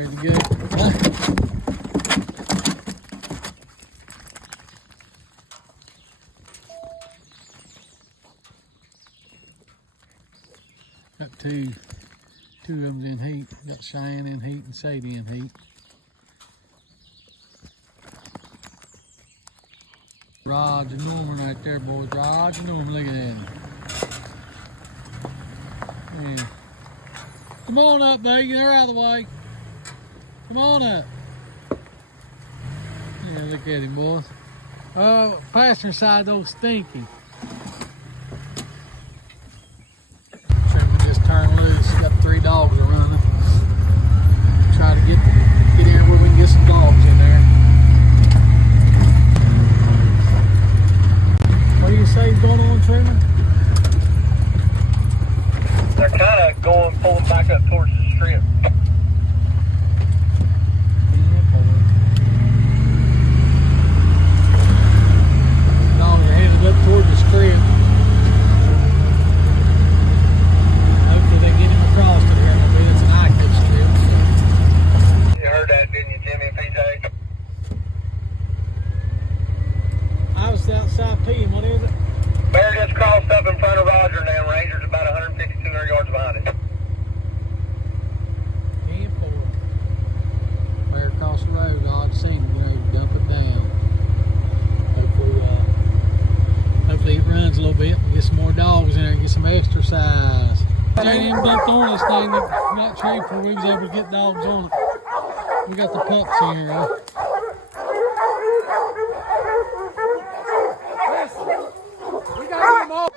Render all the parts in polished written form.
Ready to go. Huh? Got two of them in heat. Got Cheyenne in heat and Sadie in heat. Roger Norman right there, boys. Roger Norman, look at that. Yeah. Come on up, baby. They're out of the way. Come on up. Yeah, look at him, boys. Passenger side, though, stinky. Trim just turned loose. Got 3 dogs are running. Try to get in where we can get some dogs in there. What do you say is going on, Truman? They're kind of pulling back up towards the strip. Dogs are headed up toward the strip. Hopefully they get him across to here. It's an active strip. You heard that, didn't you, Jimmy and PJ? I was outside peeing. What is it? Bear just crossed up in front of Roger now. Ranger's about 150, 200 yards behind it. 10-4. Bear across the road. I've seen him, dump it down. Hopefully it runs a little bit and get some more dogs in there and get some exercise. JDM bumped on this thing that got tree before we was able to get dogs on it. We got the pups in here, huh? We got them all.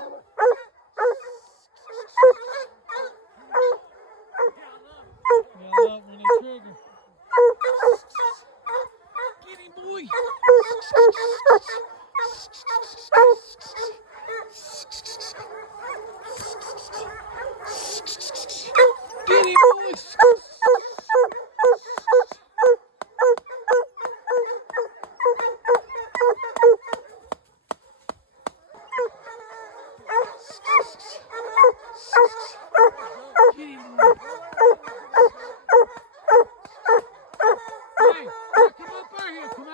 Yeah, look, when they trigger. Get him, boy. Get him, boys. Hey, come up right here, come on.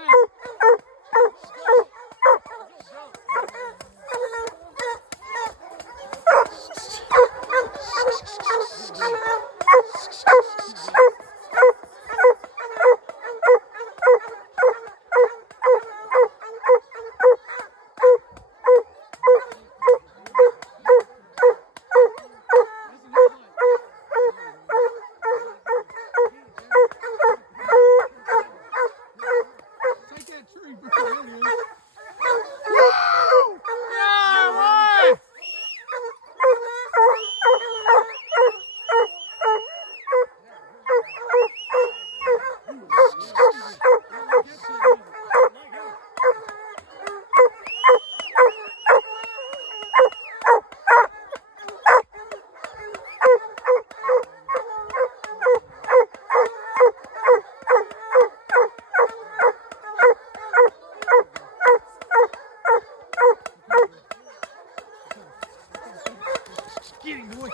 Take that tree, bro. There it is. Yeah, boy! Get him, boy.